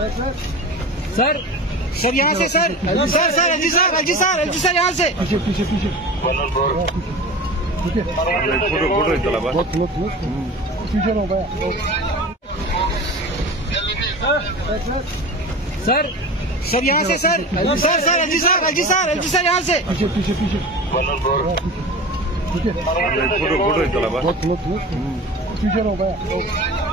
sir sir यहाँ से sir sir sir LG sir LG sir LG sir यहाँ से पीछे पीछे पीछे फोटो पीछे हो गया सर सर यहाँ से sir sir sir LG sir LG sir यहाँ से पीछे पीछे पीछे फोटो पीछे हो गया